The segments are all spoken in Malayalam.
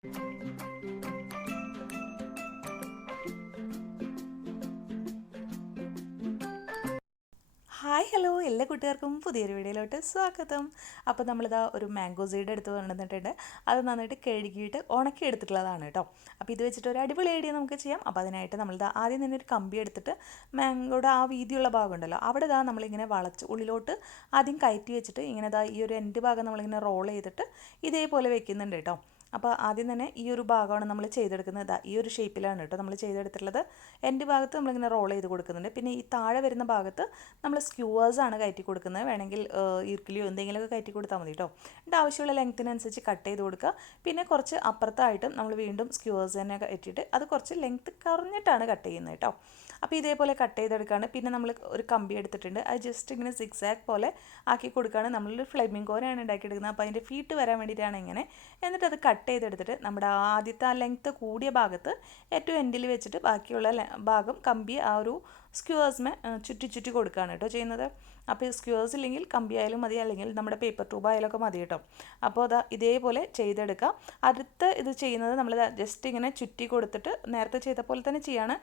ഹായ് ഹലോ എല്ലാ കൂട്ടുകാർക്കും പുതിയൊരു വീഡിയോയിലോട്ട് സ്വാഗതം. അപ്പോൾ നമ്മളിതാ ഒരു മാംഗോ സീഡ് എടുത്ത് കൊണ്ടുവന്നിട്ടുണ്ട്. അത് നന്നായിട്ട് കഴുകിയിട്ട് ഉണക്കി എടുത്തിട്ടുള്ളതാണ് കേട്ടോ. അപ്പോൾ ഇത് വെച്ചിട്ട് ഒരു അടിപൊളി ഐഡിയ നമുക്ക് ചെയ്യാം. അപ്പോൾ അതിനായിട്ട് നമ്മളിതാ ആദ്യം തന്നെ ഒരു കമ്പി എടുത്തിട്ട് മാംഗോയുടെ ആ വീതിയുള്ള ഭാഗം ഉണ്ടല്ലോ അവിടെ ഇതാ നമ്മളിങ്ങനെ വളച്ച് ഉള്ളിലോട്ട് ആദ്യം കയറ്റി വെച്ചിട്ട് ഇങ്ങനെ ഇതാ ഈ ഒരു എൻഡ് ഭാഗം നമ്മളിങ്ങനെ റോൾ ചെയ്തിട്ട് ഇതേപോലെ വെക്കുന്നുണ്ട് കേട്ടോ. അപ്പോൾ ആദ്യം തന്നെ ഈ ഒരു ഭാഗമാണ് നമ്മൾ ചെയ്തെടുക്കുന്നത്. ഈ ഒരു ഷേപ്പിലാണ് കേട്ടോ നമ്മൾ ചെയ്തെടുത്തിട്ടുള്ളത്. എൻ്റെ ഭാഗത്ത് നമ്മളിങ്ങനെ റോൾ ചെയ്ത് കൊടുക്കുന്നുണ്ട്. പിന്നെ ഈ താഴെ വരുന്ന ഭാഗത്ത് നമ്മൾ സ്ക്യൂവേഴ്സാണ് കയറ്റി കൊടുക്കുന്നത്. വേണമെങ്കിൽ ഈർക്കിലിയോ എന്തെങ്കിലുമൊക്കെ കയറ്റി കൊടുത്താൽ മതി കേട്ടോ. എന്നിട്ട് ആവശ്യമുള്ള ലെങ്ത്തിനനുസരിച്ച് കട്ട് ചെയ്ത് കൊടുക്കുക. പിന്നെ കുറച്ച് അപ്പുറത്തായിട്ടും നമ്മൾ വീണ്ടും സ്ക്യൂവേഴ്സ് തന്നെ കയറ്റിയിട്ട് അത് കുറച്ച് ലെങ്ത്ത് കുറഞ്ഞിട്ടാണ് കട്ട് ചെയ്യുന്നത് കേട്ടോ. അപ്പോൾ ഇതേപോലെ കട്ട് ചെയ്തെടുക്കുകയാണ്. പിന്നെ നമ്മൾ ഒരു കമ്പി എടുത്തിട്ടുണ്ട്. അത് ജസ്റ്റ് ഇങ്ങനെ സിക്സാക്ക് പോലെ ആക്കി കൊടുക്കുകയാണ്. നമ്മളൊരു ഫ്ലെമിംഗോനാണ് ഉണ്ടാക്കിയെടുക്കുന്നത്. അപ്പോൾ അതിൻ്റെ ഫീറ്റ് വരാൻ വേണ്ടിയിട്ടാണ് ഇങ്ങനെ. എന്നിട്ട് അത് കട്ട് ചെയ്തെടുത്തിട്ട് നമ്മുടെ ആദ്യത്തെ ആ ലെങ്ത്ത് കൂടിയ ഭാഗത്ത് ഏറ്റവും എൻഡിൽ വെച്ചിട്ട് ബാക്കിയുള്ള ഭാഗം കമ്പി ആ ഒരു സ്ക്യൂവേഴ്സിനെ ചുറ്റി ചുറ്റി കൊടുക്കുകയാണ് കേട്ടോ ചെയ്യുന്നത്. അപ്പോൾ സ്ക്യൂവേഴ്സ് ഇല്ലെങ്കിൽ കമ്പി ആയാലും മതി, അല്ലെങ്കിൽ നമ്മുടെ പേപ്പർ ട്യൂബ് ആയാലൊക്കെ മതി കേട്ടോ. അപ്പോൾ അതാ ഇതേപോലെ ചെയ്തെടുക്കാം. അടുത്ത് ഇത് ചെയ്യുന്നത് നമ്മൾ ജസ്റ്റ് ഇങ്ങനെ ചുറ്റി കൊടുത്തിട്ട് നേരത്തെ ചെയ്ത പോലെ തന്നെ ചെയ്യാണ്.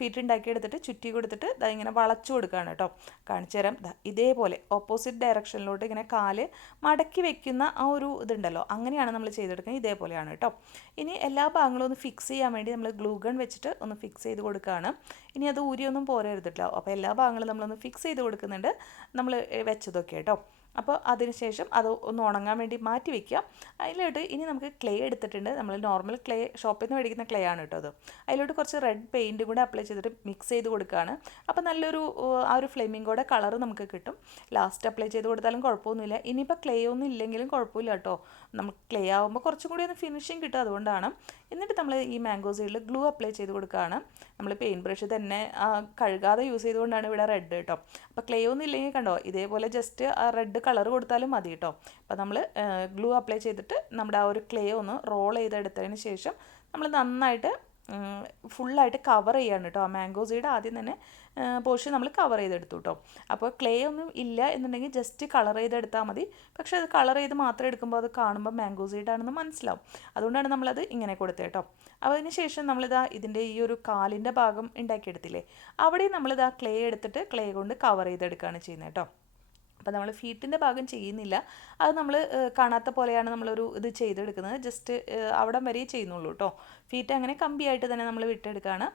ഫീറ്റ് ഉണ്ടാക്കിയെടുത്തിട്ട് ചുറ്റി കൊടുത്തിട്ട് ഇങ്ങനെ വളച്ചു കൊടുക്കുകയാണ് കേട്ടോ. കാണിച്ചു തരാം. ഇതേപോലെ ഓപ്പോസിറ്റ് ഡയറക്ഷനിലോട്ട് ഇങ്ങനെ കാല് മടക്കി വെക്കുന്ന ആ ഒരു ഇതുണ്ടല്ലോ, അങ്ങനെയാണ് നമ്മൾ ചെയ്തെടുക്കുന്നത്. ഇതേപോലെയാണ് കേട്ടോ. ഇനി എല്ലാ ഭാഗങ്ങളും ഒന്ന് ഫിക്സ് ചെയ്യാൻ വേണ്ടി നമ്മൾ ഗ്ലൂ ഗൺ വെച്ചിട്ട് ഒന്ന് ഫിക്സ് ചെയ്ത് കൊടുക്കുകയാണ്. ഇനി അത് ഊരിയൊന്നും പോരരുതിട്ടോ. അപ്പോൾ എല്ലാ ഭാഗങ്ങളും നമ്മളൊന്ന് ഫിക്സ് ചെയ്ത് കൊടുക്കുന്നുണ്ട് നമ്മൾ വെച്ചതൊക്കെ കേട്ടോ. അപ്പോൾ അതിനുശേഷം അത് ഒന്ന് ഉണങ്ങാൻ വേണ്ടി മാറ്റി വയ്ക്കുക. അതിലോട്ട് ഇനി നമുക്ക് ക്ലേ എടുത്തിട്ടുണ്ട്. നമ്മൾ നോർമൽ ക്ലേ ഷോപ്പിൽ നിന്ന് മേടിക്കുന്ന ക്ലേ ആണ് കേട്ടോ അത്. അതിലോട്ട് കുറച്ച് റെഡ് പെയിൻറ്റും കൂടെ അപ്ലൈ ചെയ്തിട്ട് മിക്സ് ചെയ്ത് കൊടുക്കുകയാണ്. അപ്പോൾ നല്ലൊരു ആ ഒരു ഫ്ലെമിംഗോടെ കളർ നമുക്ക് കിട്ടും. ലാസ്റ്റ് അപ്ലൈ ചെയ്ത് കൊടുത്താലും കുഴപ്പമൊന്നുമില്ല. ഇനിയിപ്പോൾ ക്ലേ ഒന്നും ഇല്ലെങ്കിലും കുഴപ്പമില്ല കേട്ടോ. നമുക്ക് ക്ലേ ആകുമ്പോൾ കുറച്ചും കൂടി ഒന്ന് ഫിനിഷിങ് കിട്ടും, അതുകൊണ്ടാണ്. എന്നിട്ട് നമ്മൾ ഈ മാംഗോ സീഡിൽ ഗ്ലൂ അപ്ലൈ ചെയ്ത് കൊടുക്കുകയാണ്. നമ്മൾ പെയിൻറ്റ് ബ്രഷ് തന്നെ കഴുകാതെ യൂസ് ചെയ്തുകൊണ്ടാണ് ഇവിടെ റെഡ് കേട്ടോ. അപ്പോൾ ക്ലേ ഒന്നും ഇല്ലെങ്കിൽ കണ്ടോ ഇതേപോലെ ജസ്റ്റ് ആ റെഡ് കളർ കൊടുത്താലും മതി കേട്ടോ. അപ്പോൾ നമ്മൾ ഗ്ലൂ അപ്ലൈ ചെയ്തിട്ട് നമ്മുടെ ആ ഒരു ക്ലേ ഒന്ന് റോൾ ചെയ്തെടുത്തതിന് ശേഷം നമ്മൾ നന്നായിട്ട് ഫുള്ളായിട്ട് കവർ ചെയ്യാണ് കേട്ടോ. ആ മാംഗോ സീഡ് ആദ്യം തന്നെ പോർഷൻ നമ്മൾ കവർ ചെയ്തെടുത്തു കേട്ടോ. അപ്പോൾ ക്ലേ ഒന്നും ഇല്ല എന്നുണ്ടെങ്കിൽ ജസ്റ്റ് കളർ ചെയ്തെടുത്താൽ മതി. പക്ഷേ അത് കളർ ചെയ്ത് മാത്രം എടുക്കുമ്പോൾ അത് കാണുമ്പോൾ മാംഗോ സീഡാണെന്ന് മനസ്സിലാവും. അതുകൊണ്ടാണ് നമ്മളത് ഇങ്ങനെ കൊടുത്തത് കേട്ടോ. അപ്പോൾ അതിന് ശേഷം നമ്മളിതാ ഇതിൻ്റെ ഈ ഒരു കാലിൻ്റെ ഭാഗം ഉണ്ടാക്കിയെടുത്തില്ലേ, അവിടെ നമ്മളിതാ ക്ലേ എടുത്തിട്ട് ക്ലേ കൊണ്ട് കവർ ചെയ്തെടുക്കുകയാണ് ചെയ്യുന്നത് കേട്ടോ. അപ്പോൾ നമ്മൾ ഫീറ്റിൻ്റെ ഭാഗം ചെയ്യുന്നില്ല. അത് നമ്മൾ കാണാത്ത പോലെയാണ് നമ്മളൊരു ഇത് ചെയ്തെടുക്കുന്നത്. ജസ്റ്റ് അവിടം വരെ ചെയ്യുന്നുള്ളൂ കേട്ടോ. ഫീറ്റ് അങ്ങനെ കമ്പിയായിട്ട് തന്നെ നമ്മൾ വിട്ടെടുക്കുകയാണ്.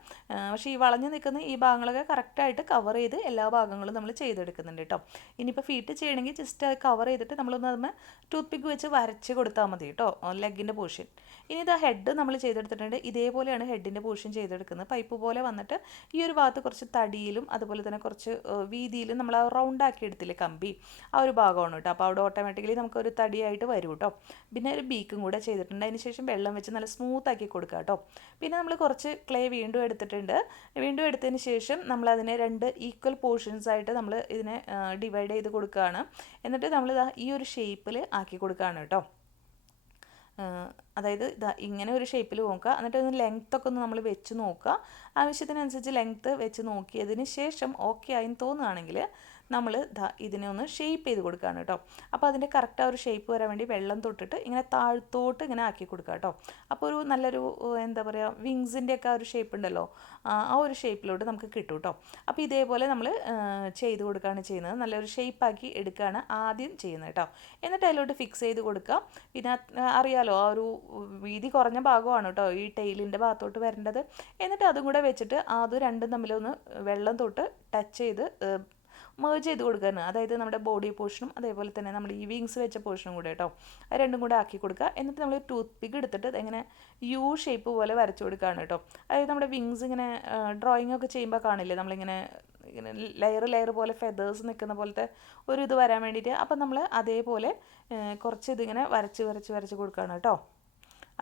പക്ഷേ ഈ വളഞ്ഞു നിൽക്കുന്ന ഈ ഭാഗങ്ങളൊക്കെ കറക്റ്റായിട്ട് കവർ ചെയ്ത് എല്ലാ ഭാഗങ്ങളും നമ്മൾ ചെയ്തെടുക്കുന്നുണ്ട് കേട്ടോ. ഇനിയിപ്പോൾ ഫീറ്റ് ചെയ്യണമെങ്കിൽ ജസ്റ്റ് അത് കവർ ചെയ്തിട്ട് നമ്മളൊന്ന് അതുമ്പോൾ ടൂത്ത് പിക്ക് വെച്ച് വരച്ച് കൊടുത്താൽ മതി കേട്ടോ ലെഗിൻ്റെ പോർഷൻ. ഇനി ഇത് ഹെഡ് നമ്മൾ ചെയ്തെടുത്തിട്ടുണ്ട്. ഇതേപോലെയാണ് ഹെഡിൻ്റെ പോർഷൻ ചെയ്തെടുക്കുന്നത്. പൈപ്പ് പോലെ വന്നിട്ട് ഈ ഒരു ഭാഗത്ത് കുറച്ച് തടിയിലും അതുപോലെ തന്നെ കുറച്ച് വീതിയിലും നമ്മൾ ആ റൗണ്ടാക്കി എടുത്തില്ലേ കമ്പി, ആ ഒരു ഭാഗമാണ് കേട്ടോ. അപ്പോൾ അവിടെ ഓട്ടോമാറ്റിക്കലി നമുക്കൊരു തടിയായിട്ട് വരും കേട്ടോ. പിന്നെ ഒരു ബീക്കും കൂടെ ചെയ്തിട്ടുണ്ട്. അതിന് ശേഷം വെള്ളം വെച്ച് നല്ല സ്മൂത്ത് ആക്കി കൊടുക്കുക കേട്ടോ. പിന്നെ നമ്മൾ കുറച്ച് ക്ലേ വീണ്ടും എടുത്തിട്ടുണ്ട്. വീണ്ടും എടുത്തതിന് ശേഷം നമ്മളതിനെ 2 ഈക്വൽ പോർഷൻസ് ആയിട്ട് നമ്മൾ ഇതിനെ ഡിവൈഡ് ചെയ്ത് കൊടുക്കുകയാണ്. എന്നിട്ട് നമ്മൾ ഈ ഒരു ഷേപ്പിൽ ആക്കി കൊടുക്കുകയാണ് കേട്ടോ. അതായത് ഇതാ ഇങ്ങനെ ഒരു ഷേപ്പിൽ നോക്കുക. എന്നിട്ട് ഒന്ന് ലെങ്ത്തൊക്കെ ഒന്ന് നമ്മൾ വെച്ച് നോക്കുക. ആവശ്യത്തിനനുസരിച്ച് ലെങ്ത്ത് വെച്ച് നോക്കിയതിന് ശേഷം ഓക്കെ ആയിന്ന് തോന്നുകയാണെങ്കിൽ നമ്മൾ ഇതിനെ ഒന്ന് ഷേപ്പ് ചെയ്ത് കൊടുക്കുകയാണ് കേട്ടോ. അപ്പോൾ അതിൻ്റെ കറക്റ്റ് ആ ഒരു ഷേപ്പ് വരാൻ വേണ്ടി വെള്ളം തൊട്ടിട്ട് ഇങ്ങനെ താഴ്ത്തോട്ട് ഇങ്ങനെ ആക്കി കൊടുക്കുക കേട്ടോ. അപ്പോൾ ഒരു നല്ലൊരു എന്താ പറയുക വിങ്സിൻ്റെയൊക്കെ ആ ഒരു ഷേപ്പ് ഉണ്ടല്ലോ, ആ ഒരു ഷേപ്പിലോട്ട് നമുക്ക് കിട്ടും കേട്ടോ. അപ്പോൾ ഇതേപോലെ നമ്മൾ ചെയ്ത് കൊടുക്കുകയാണ് ചെയ്യുന്നത്. നല്ലൊരു ഷേപ്പാക്കി എടുക്കുകയാണ് ആദ്യം ചെയ്യുന്നത് കേട്ടോ. എന്നിട്ട് അതിലോട്ട് ഫിക്സ് ചെയ്ത് കൊടുക്കുക. പിന്നെ അറിയാലോ ആ ഒരു വീതി കുറഞ്ഞ ഭാഗമാണ് കേട്ടോ ഈ ടെയിലിൻ്റെ ഭാഗത്തോട്ട് വരേണ്ടത്. എന്നിട്ട് അതും കൂടെ വെച്ചിട്ട് അത് രണ്ടും തമ്മിലൊന്ന് വെള്ളം തൊട്ട് ടച്ച് ചെയ്ത് മേജ് ചെയ്ത് കൊടുക്കുകയാണ്. അതായത് നമ്മുടെ ബോഡി പോർഷനും അതേപോലെ തന്നെ നമ്മൾ ഈ വിങ്സ് വെച്ച പോർഷനും കൂടെ കേട്ടോ, അത് രണ്ടും കൂടെ ആക്കി കൊടുക്കുക. എന്നിട്ട് നമ്മൾ ടൂത്ത് പിക്ക് എടുത്തിട്ട് ഇങ്ങനെ യു ഷേപ്പ് പോലെ വരച്ചു കൊടുക്കുകയാണ് കേട്ടോ. അതായത് നമ്മുടെ വിങ്സ് ഇങ്ങനെ ഡ്രോയിങ് ഒക്കെ ചെയ്യുമ്പോൾ കാണില്ലേ നമ്മളിങ്ങനെ ഇങ്ങനെ ലെയർ പോലെ ഫെദേഴ്സ് നിൽക്കുന്ന പോലത്തെ ഒരു ഇത് വരാൻ വേണ്ടിയിട്ട്. അപ്പം നമ്മൾ അതേപോലെ കുറച്ച് ഇതിങ്ങനെ വരച്ച് കൊടുക്കുകയാണ് കേട്ടോ.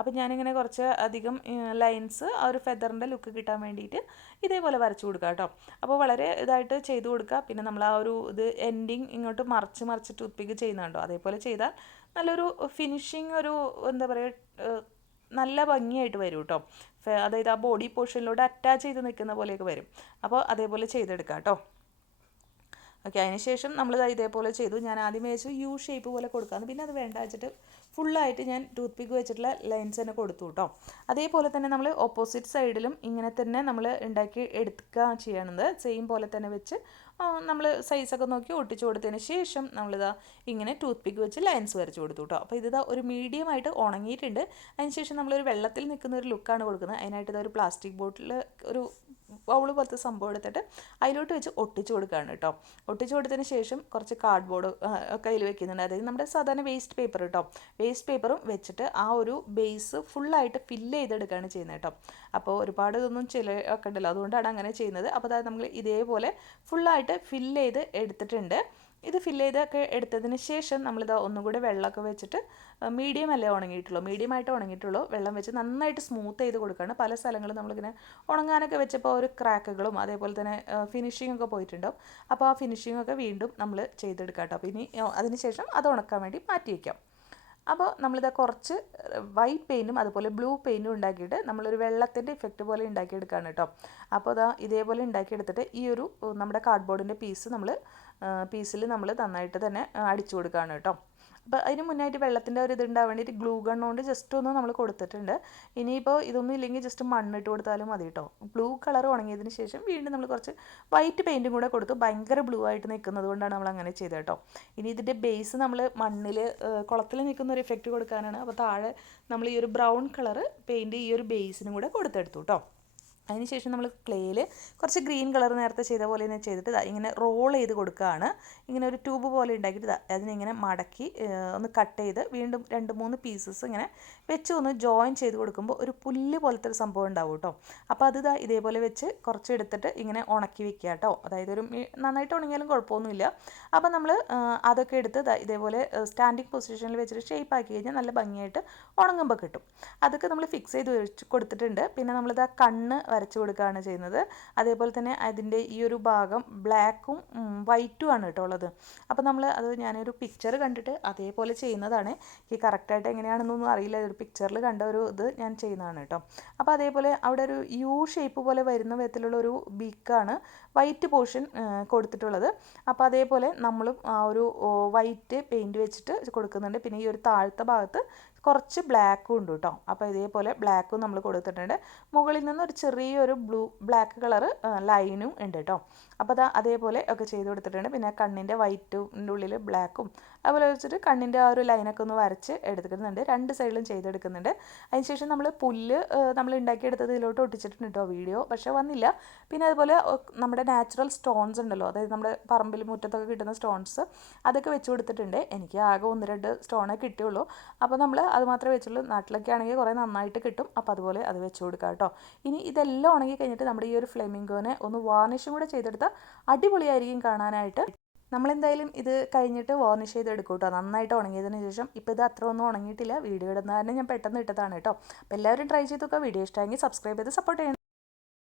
അപ്പോൾ ഞാനിങ്ങനെ കുറച്ച് അധികം ലൈൻസ് ആ ഒരു ഫെദറിൻ്റെ ലുക്ക് കിട്ടാൻ വേണ്ടിയിട്ട് ഇതേപോലെ വരച്ചു കൊടുക്കുക കേട്ടോ. അപ്പോൾ വളരെ ഇതായിട്ട് ചെയ്ത് കൊടുക്കുക. പിന്നെ നമ്മൾ ആ ഒരു ഇത് എൻഡിങ് ഇങ്ങോട്ട് മറിച്ച് ടൂത്ത് പിക്ക് ചെയ്യുന്നുണ്ടോ, അതേപോലെ ചെയ്താൽ നല്ലൊരു ഫിനിഷിങ് ഒരു എന്താ പറയുക നല്ല ഭംഗിയായിട്ട് വരും കേട്ടോ. അതായത് ആ ബോഡി പോർഷനിലൂടെ അറ്റാച്ച് ചെയ്ത് നിൽക്കുന്ന പോലെയൊക്കെ വരും. അപ്പോൾ അതേപോലെ ചെയ്തെടുക്കാം കേട്ടോ. ഓക്കെ, അതിന് ശേഷം നമ്മൾ ഇതേപോലെ ചെയ്തു. ഞാൻ ആദ്യം വെച്ച് യു ഷേപ്പ് പോലെ കൊടുക്കാമെന്ന്, പിന്നെ അത് വേണ്ട വെച്ചിട്ട് ഫുള്ളായിട്ട് ഞാൻ ടൂത്ത് പിക്ക് വെച്ചിട്ടുള്ള ലൈൻസ് തന്നെ കൊടുത്തു കേട്ടോ. അതേപോലെ തന്നെ നമ്മൾ ഓപ്പോസിറ്റ് സൈഡിലും ഇങ്ങനെ തന്നെ നമ്മൾ ഉണ്ടാക്കി എടുക്കുക ചെയ്യണത്. സെയിം പോലെ തന്നെ വെച്ച് നമ്മൾ സൈസൊക്കെ നോക്കി ഒട്ടിച്ചു കൊടുത്തതിന് ശേഷം നമ്മളിതാ ഇങ്ങനെ ടൂത്ത് പിക്ക് വെച്ച് ലൈൻസ് വരച്ച് കൊടുത്തു കേട്ടോ. അപ്പോൾ ഇതിതാ ഒരു മീഡിയം ആയിട്ട് ഉണങ്ങിയിട്ടുണ്ട്. അതിനുശേഷം നമ്മളൊരു വെള്ളത്തിൽ നിൽക്കുന്ന ഒരു ലുക്കാണ് കൊടുക്കുന്നത്. അതിനായിട്ട് ഇതൊരു പ്ലാസ്റ്റിക് ബോട്ടിൽ ഒരു ബൗൾ പോലത്തെ സംഭവം എടുത്തിട്ട് അതിലോട്ട് വെച്ച് ഒട്ടിച്ചു കൊടുക്കുകയാണ് കേട്ടോ. ഒട്ടിച്ചു കൊടുത്തതിന് ശേഷം കുറച്ച് കാർഡ്ബോർഡ് കയ്യിൽ വെക്കുന്നുണ്ട്. അതായത് നമ്മുടെ സാധാരണ വേസ്റ്റ് പേപ്പർ കേട്ടോ. വേസ്റ്റ് പേപ്പറും വെച്ചിട്ട് ആ ഒരു ബേസ് ഫുള്ളായിട്ട് ഫില്ല് ചെയ്തെടുക്കുകയാണ് ചെയ്യുന്നത് കേട്ടോ. അപ്പോൾ ഒരുപാട് ഇതൊന്നും ചില ഒക്കെ ഉണ്ടല്ലോ, അതുകൊണ്ടാണ് അങ്ങനെ ചെയ്യുന്നത്. അപ്പോൾ അതായത് നമ്മൾ ഇതേപോലെ ഫുള്ളായിട്ട് ഫില്ല് ചെയ്ത് എടുത്തിട്ടുണ്ട്. ഇത് ഫില്ല് ചെയ്തൊക്കെ എടുത്തതിന് ശേഷം നമ്മളിത് ഒന്നുകൂടി വെള്ളമൊക്കെ വെച്ചിട്ട് മീഡിയം അല്ലേ ഉണങ്ങിയിട്ടുള്ളൂ, മീഡിയമായിട്ട് ഉണങ്ങിയിട്ടുള്ളൂ, വെള്ളം വെച്ച് നന്നായിട്ട് സ്മൂത്ത് ചെയ്ത് കൊടുക്കുകയാണ്. പല സ്ഥലങ്ങളും നമ്മളിങ്ങനെ ഉണങ്ങാനൊക്കെ വെച്ചപ്പോൾ ഒരു ക്രാക്കുകളും അതേപോലെ തന്നെ ഫിനിഷിംഗ് ഒക്കെ പോയിട്ടുണ്ടാവും. അപ്പോൾ ആ ഫിനിഷിംഗ് ഒക്കെ വീണ്ടും നമ്മൾ ചെയ്തെടുക്കാം കേട്ടോ. അപ്പോൾ ഇനി അതിന് ശേഷം അത് ഉണക്കാൻ വേണ്ടി മാറ്റി വയ്ക്കാം. അപ്പോൾ നമ്മളിത് കുറച്ച് വൈറ്റ് പെയിൻറ്റും അതുപോലെ ബ്ലൂ പെയിൻറ്റും ഉണ്ടാക്കിയിട്ട് നമ്മളൊരു വെള്ളത്തിൻ്റെ ഇഫക്റ്റ് പോലെ ഉണ്ടാക്കിയെടുക്കുകയാണ് കേട്ടോ. അപ്പോൾ ഇതേപോലെ ഉണ്ടാക്കിയെടുത്തിട്ട് ഈ ഒരു നമ്മുടെ കാർഡ്ബോർഡിൻ്റെ പീസിൽ നമ്മൾ നന്നായിട്ട് തന്നെ അടിച്ചു കൊടുക്കുകയാണ് കേട്ടോ. അപ്പോൾ അതിന് മുന്നായിട്ട് വെള്ളത്തിൻ്റെ ഒരു ഇതുണ്ടാകാൻ വേണ്ടിയിട്ട് ഗ്ലൂ ഗൺ കൊണ്ട് ജസ്റ്റ് ഒന്ന് നമ്മൾ കൊടുത്തിട്ടുണ്ട്. ഇനിയിപ്പോൾ ഇതൊന്നും ഇല്ലെങ്കിൽ ജസ്റ്റ് മണ്ണിട്ട് കൊടുത്താലും മതി കേട്ടോ. ബ്ലൂ കളർ ഉണങ്ങിയതിന് ശേഷം വീണ്ടും നമ്മൾ കുറച്ച് വൈറ്റ് പെയിൻറ്റും കൂടെ കൊടുത്തു. ഭയങ്കര ബ്ലൂ ആയിട്ട് നിൽക്കുന്നത് കൊണ്ടാണ് നമ്മൾ അങ്ങനെ ചെയ്തത് കേട്ടോ. ഇനി ഇതിൻ്റെ ബേസ് നമ്മൾ മണ്ണിൽ കുളത്തിൽ നിൽക്കുന്ന ഒരു എഫക്റ്റ് കൊടുക്കാനാണ്. അപ്പോൾ താഴെ നമ്മൾ ഈ ഒരു ബ്രൗൺ കളർ പെയിൻറ്റ് ഈ ഒരു ബേസിനും കൂടെ കൊടുത്തെടുത്തു കേട്ടോ. അതിനുശേഷം നമ്മൾ ക്ലേയിൽ കുറച്ച് ഗ്രീൻ കളർ നേരത്തെ ചെയ്ത പോലെ തന്നെ ചെയ്തിട്ട് ഇങ്ങനെ റോൾ ചെയ്ത് കൊടുക്കുകയാണ്. ഇങ്ങനെ ഒരു ട്യൂബ് പോലെ ഉണ്ടാക്കിയിട്ട് അതിനിങ്ങനെ മടക്കി ഒന്ന് കട്ട് ചെയ്ത് വീണ്ടും 2-3 പീസസ് ഇങ്ങനെ വെച്ച് ഒന്ന് ജോയിൻ ചെയ്ത് കൊടുക്കുമ്പോൾ ഒരു പുല്ല് പോലത്തെ ഒരു സംഭവം ഉണ്ടാവും കേട്ടോ. അപ്പോൾ അത് ഇതേപോലെ വെച്ച് കുറച്ച് എടുത്തിട്ട് ഇങ്ങനെ ഉണക്കി വെക്കുക കേട്ടോ. അതായത് ഒരു നന്നായിട്ട് ഉണങ്ങിയാലും കുഴപ്പമൊന്നുമില്ല. അപ്പോൾ നമ്മൾ അതൊക്കെ എടുത്ത് ഇതേപോലെ സ്റ്റാൻഡിങ് പൊസിഷനിൽ വെച്ചിട്ട് ഷേപ്പ് ആക്കി കഴിഞ്ഞാൽ നല്ല ഭംഗിയായിട്ട് ഉണങ്ങുമ്പോൾ കിട്ടും. അതൊക്കെ നമ്മൾ ഫിക്സ് ചെയ്ത് വെച്ച് കൊടുത്തിട്ടുണ്ട്. പിന്നെ നമ്മളിത് കണ്ണ് വരച്ചു കൊടുക്കുകയാണ് ചെയ്യുന്നത്. അതേപോലെ തന്നെ അതിൻ്റെ ഈ ഒരു ഭാഗം ബ്ലാക്കും വൈറ്റും ആണ് കേട്ടോ ഉള്ളത്. അപ്പോൾ അത് ഞാനൊരു പിക്ചർ കണ്ടിട്ട് അതേപോലെ ചെയ്യുന്നതാണ്. ഈ കറക്റ്റായിട്ട് എങ്ങനെയാണെന്നൊന്നും അറിയില്ല, ഒരു പിക്ചറിൽ കണ്ട ഒരു ഇത് ഞാൻ ചെയ്യുന്നതാണ് കേട്ടോ. അപ്പോൾ അതേപോലെ അവിടെ ഒരു യു ഷേപ്പ് പോലെ വരുന്ന വിധത്തിലുള്ള ഒരു ബീക്കാണ് വൈറ്റ് പോർഷൻ കൊടുത്തിട്ടുള്ളത്. അപ്പോൾ അതേപോലെ നമ്മളും ആ ഒരു വൈറ്റ് പെയിൻറ്റ് വെച്ചിട്ട് കൊടുക്കുന്നുണ്ട്. പിന്നെ ഈ ഒരു താഴത്തെ ഭാഗത്ത് കുറച്ച് ബ്ലാക്കും ഉണ്ട് കേട്ടോ. അപ്പോൾ ഇതേപോലെ ബ്ലാക്കും നമ്മൾ കൊടുത്തിട്ടുണ്ട്. മുകളിൽ നിന്ന് ഒരു ചെറിയൊരു ബ്ലാക്ക് കളർ ലൈനും ഉണ്ട് കേട്ടോ. അപ്പോൾ അതേപോലെ ഒക്കെ ചെയ്ത് കൊടുത്തിട്ടുണ്ട്. പിന്നെ കണ്ണിൻ്റെ വൈറ്റിൻ്റെ ഉള്ളിൽ ബ്ലാക്കും അതുപോലെ വെച്ചിട്ട് കണ്ണിൻ്റെ ആ ഒരു ലൈനൊക്കെ ഒന്ന് വരച്ച് എടുക്കുന്നുണ്ട്. 2 സൈഡിലും ചെയ്തെടുക്കുന്നുണ്ട്. അതിനുശേഷം നമ്മൾ പുല്ല് നമ്മൾ ഉണ്ടാക്കിയെടുത്തത് ഇതിലോട്ട് ഒട്ടിച്ചിട്ടുണ്ട് കേട്ടോ. വീഡിയോ പക്ഷേ വന്നില്ല. പിന്നെ അതുപോലെ നമ്മുടെ നാച്ചുറൽ സ്റ്റോൺസ് ഉണ്ടല്ലോ, അതായത് നമ്മുടെ പറമ്പിൽ മുറ്റത്തൊക്കെ കിട്ടുന്ന സ്റ്റോൺസ് അതൊക്കെ വെച്ച് കൊടുത്തിട്ടുണ്ട്. എനിക്ക് ആകെ 1-2 സ്റ്റോണേ കിട്ടിയുള്ളൂ. അപ്പോൾ നമ്മൾ അത് മാത്രമേ വെച്ചുള്ളൂ. നാട്ടിലൊക്കെ ആണെങ്കിൽ കുറേ നന്നായിട്ട് കിട്ടും. അപ്പോൾ അതുപോലെ അത് വെച്ച് കൊടുക്കുക കേട്ടോ. ഇനി ഇതെല്ലാം ഉണങ്ങി കഴിഞ്ഞിട്ട് നമ്മുടെ ഈ ഒരു ഫ്ലെമിംഗോനെ ഒന്ന് വാർണിഷും കൂടെ ചെയ്തെടുത്താൽ അടിപൊളിയായിരിക്കും കാണാനായിട്ട്. നമ്മളെന്തായാലും ഇത് കഴിഞ്ഞിട്ട് വാർണിഷ് ചെയ്തെടുക്കും കേട്ടോ, നന്നായിട്ട് ഉണങ്ങിയതിന് ശേഷം. ഇപ്പോൾ ഇത് അത്ര ഒന്നും ഉണങ്ങിയിട്ടില്ല, വീഡിയോ ഇടുന്ന കാരണം ഞാൻ പെട്ടെന്ന് ഇട്ടതാണ് കേട്ടോ. അപ്പോൾ എല്ലാവരും ട്രൈ ചെയ്ത് നോക്കുക. വീഡിയോ ഇഷ്ടമെങ്കിൽ സബ്സ്ക്രൈബ് ചെയ്ത് സപ്പോർട്ട് ചെയ്യണം.